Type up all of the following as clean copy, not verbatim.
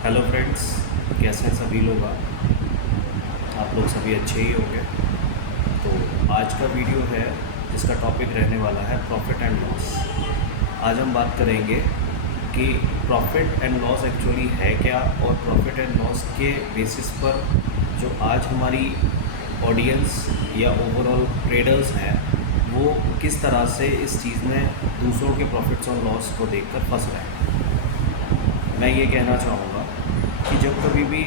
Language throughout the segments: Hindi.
हेलो फ्रेंड्स, कैसे हैं सभी लोग। आप लोग सभी अच्छे ही होंगे। तो आज का वीडियो है जिसका टॉपिक रहने वाला है प्रॉफिट एंड लॉस। आज हम बात करेंगे कि प्रॉफिट एंड लॉस एक्चुअली है क्या, और प्रॉफिट एंड लॉस के बेसिस पर जो आज हमारी ऑडियंस या ओवरऑल ट्रेडर्स हैं वो किस तरह से इस चीज़ में दूसरों के प्रॉफिट्स और लॉस को देखकर फंस रहे हैं। मैं ये कहना चाहूँगा कि जब कभी भी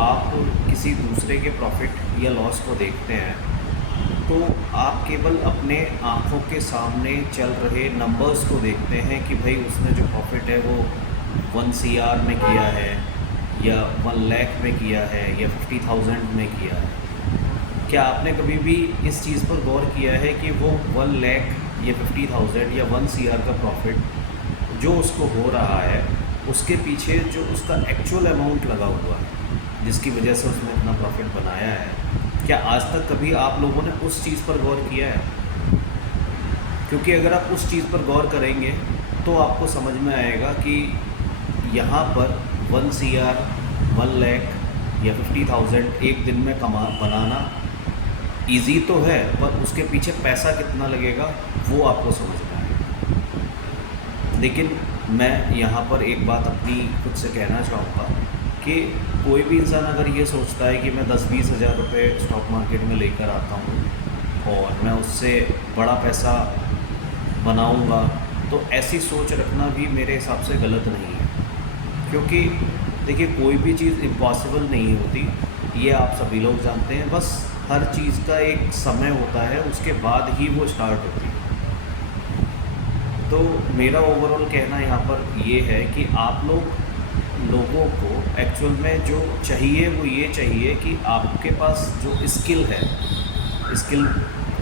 आप किसी दूसरे के प्रॉफिट या लॉस को देखते हैं तो आप केवल अपने आँखों के सामने चल रहे नंबर्स को देखते हैं कि भाई उसने जो प्रॉफिट है वो 1 CR में किया है या 1 लाख में किया है या 50,000 में किया है। क्या आपने कभी भी इस चीज़ पर गौर किया है कि वो 1 लाख या 50,000 या 1 CR का प्रॉफिट जो उसको हो रहा है उसके पीछे जो उसका एक्चुअल अमाउंट लगा हुआ है जिसकी वजह से उसने इतना प्रॉफिट बनाया है, क्या आज तक कभी आप लोगों ने उस चीज़ पर गौर किया है? क्योंकि अगर आप उस चीज़ पर गौर करेंगे तो आपको समझ में आएगा कि यहाँ पर 1 CR 1 लाख या 50,000 एक दिन में बनाना ईजी तो है, पर उसके पीछे पैसा कितना लगेगा वो आपको समझ में आएगा। लेकिन मैं यहाँ पर एक बात अपनी खुद से कहना चाहूँगा कि कोई भी इंसान अगर ये सोचता है कि मैं 10-20 हज़ार रुपये स्टॉक मार्केट में लेकर आता हूँ और मैं उससे बड़ा पैसा बनाऊँगा, तो ऐसी सोच रखना भी मेरे हिसाब से गलत नहीं है। क्योंकि देखिए, कोई भी चीज़ इम्पॉसिबल नहीं होती, ये आप सभी लोग जानते हैं। बस हर चीज़ का एक समय होता है, उसके बाद ही वो स्टार्ट होती है। तो मेरा ओवरऑल कहना यहाँ पर ये है कि आप लोगों को एक्चुअल में जो चाहिए वो ये चाहिए कि आपके पास जो स्किल है, स्किल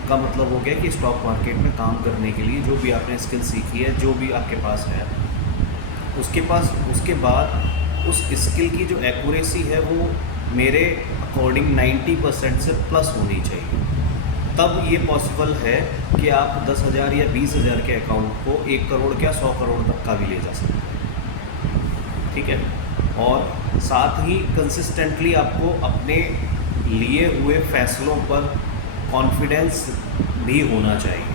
का मतलब हो गया कि स्टॉक मार्केट में काम करने के लिए जो भी आपने स्किल सीखी है, जो भी आपके पास है, उसके बाद उस स्किल की जो एक्यूरेसी है वो मेरे अकॉर्डिंग 90% से प्लस होनी चाहिए। तब ये पॉसिबल है कि आप 10,000 या 20,000 के अकाउंट को 1 करोड़ क्या 100 करोड़ तक का भी ले जा सकते हैं। ठीक है। और साथ ही कंसिस्टेंटली आपको अपने लिए हुए फैसलों पर कॉन्फिडेंस भी होना चाहिए।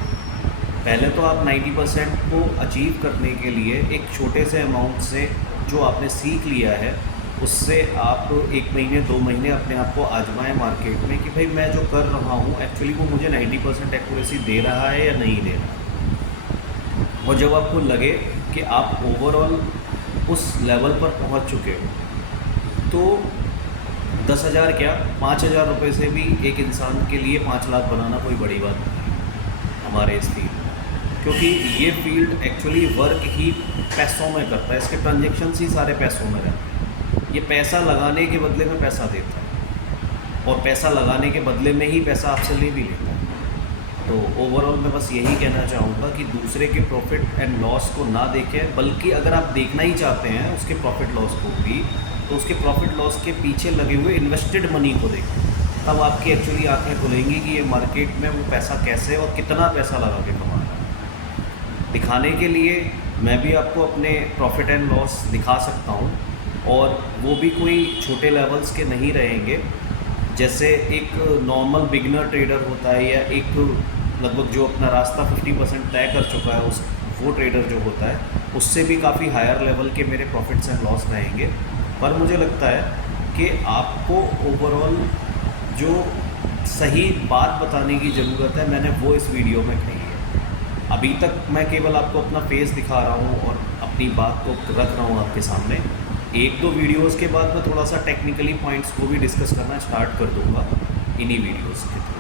पहले तो आप 90% को अचीव करने के लिए एक छोटे से अमाउंट से जो आपने सीख लिया है उससे आप 1 महीने 2 महीने अपने आप को आजमाएं मार्केट में कि भाई मैं जो कर रहा हूँ एक्चुअली वो मुझे 90% एक्यूरेसी दे रहा है या नहीं दे रहा। और जब आपको लगे कि आप ओवरऑल उस लेवल पर पहुँच चुके हो तो 10,000 क्या 5,000 रुपये से भी एक इंसान के लिए 5 लाख बनाना कोई बड़ी बात नहीं हमारे इस फील्ड में। क्योंकि ये फील्ड एक्चुअली वर्क ही पैसों में करता है, इसके ट्रांजेक्शन्स ही सारे पैसों में रहते हैं। ये पैसा लगाने के बदले में पैसा देता है और पैसा लगाने के बदले में ही पैसा आपसे ले भी लेता है। तो ओवरऑल मैं बस यही कहना चाहूँगा कि दूसरे के प्रॉफिट एंड लॉस को ना देखें, बल्कि अगर आप देखना ही चाहते हैं उसके प्रॉफिट लॉस को भी, तो उसके प्रॉफिट लॉस के पीछे लगे हुए इन्वेस्टेड मनी को देखें। तब आपकी एक्चुअली आंखें खुलेंगी कि ये मार्केट में वो पैसा कैसे और कितना पैसा लगा के कमा रहा है। दिखाने के लिए मैं भी आपको अपने प्रॉफिट एंड लॉस दिखा सकता हूँ, और वो भी कोई छोटे लेवल्स के नहीं रहेंगे। जैसे एक नॉर्मल बिगिनर ट्रेडर होता है या एक लगभग जो अपना रास्ता 50% तय कर चुका है वो ट्रेडर जो होता है, उससे भी काफ़ी हायर लेवल के मेरे प्रॉफिट्स एंड लॉस रहेंगे। पर मुझे लगता है कि आपको ओवरऑल जो सही बात बताने की ज़रूरत है, मैंने वो इस वीडियो में कही है। अभी तक मैं केवल आपको अपना फेस दिखा रहा हूँ और अपनी बात को रख रहा हूँ आपके सामने। 1-2 वीडियोस के बाद मैं थोड़ा सा टेक्निकली पॉइंट्स को भी डिस्कस करना स्टार्ट कर दूंगा इन्हीं वीडियोस के थ्रू।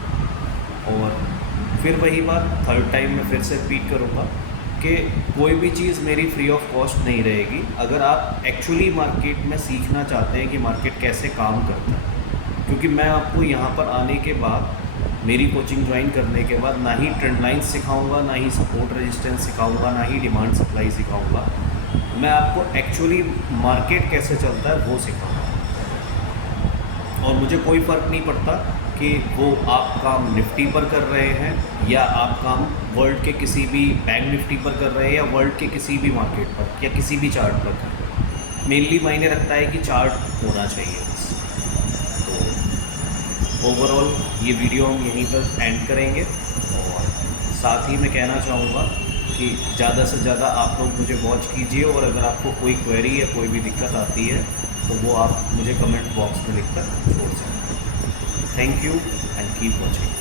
और फिर वही बात थर्ड टाइम मैं फिर से रिपीट करूँगा कि कोई भी चीज़ मेरी फ्री ऑफ कॉस्ट नहीं रहेगी। अगर आप एक्चुअली मार्केट में सीखना चाहते हैं कि मार्केट कैसे काम करता है, क्योंकि मैं आपको यहाँ पर आने के बाद, मेरी कोचिंग ज्वाइन करने के बाद, ना ही ट्रेंड लाइन्स सिखाऊँगा, ना ही सपोर्ट रेजिस्टेंस सिखाऊँगा, ना ही डिमांड सप्लाई सिखाऊँगा। मैं आपको एक्चुअली मार्केट कैसे चलता है वो सिखाऊंगा। और मुझे कोई फ़र्क नहीं पड़ता कि वो आप काम निफ्टी पर कर रहे हैं या आप काम वर्ल्ड के किसी भी बैंक निफ्टी पर कर रहे हैं या वर्ल्ड के किसी भी मार्केट पर या किसी भी चार्ट पर कर रहे हैं। मेनली मायने रखता है कि चार्ट होना चाहिए बस। तो ओवरऑल ये वीडियो हम यहीं पर एंड करेंगे, और साथ ही मैं कहना चाहूँगा कि ज़्यादा से ज़्यादा आप लोग मुझे वॉच कीजिए, और अगर आपको कोई क्वेरी या कोई भी दिक्कत आती है तो वो आप मुझे कमेंट बॉक्स में लिखकर छोड़ सकते हैं। Thank you and keep watching.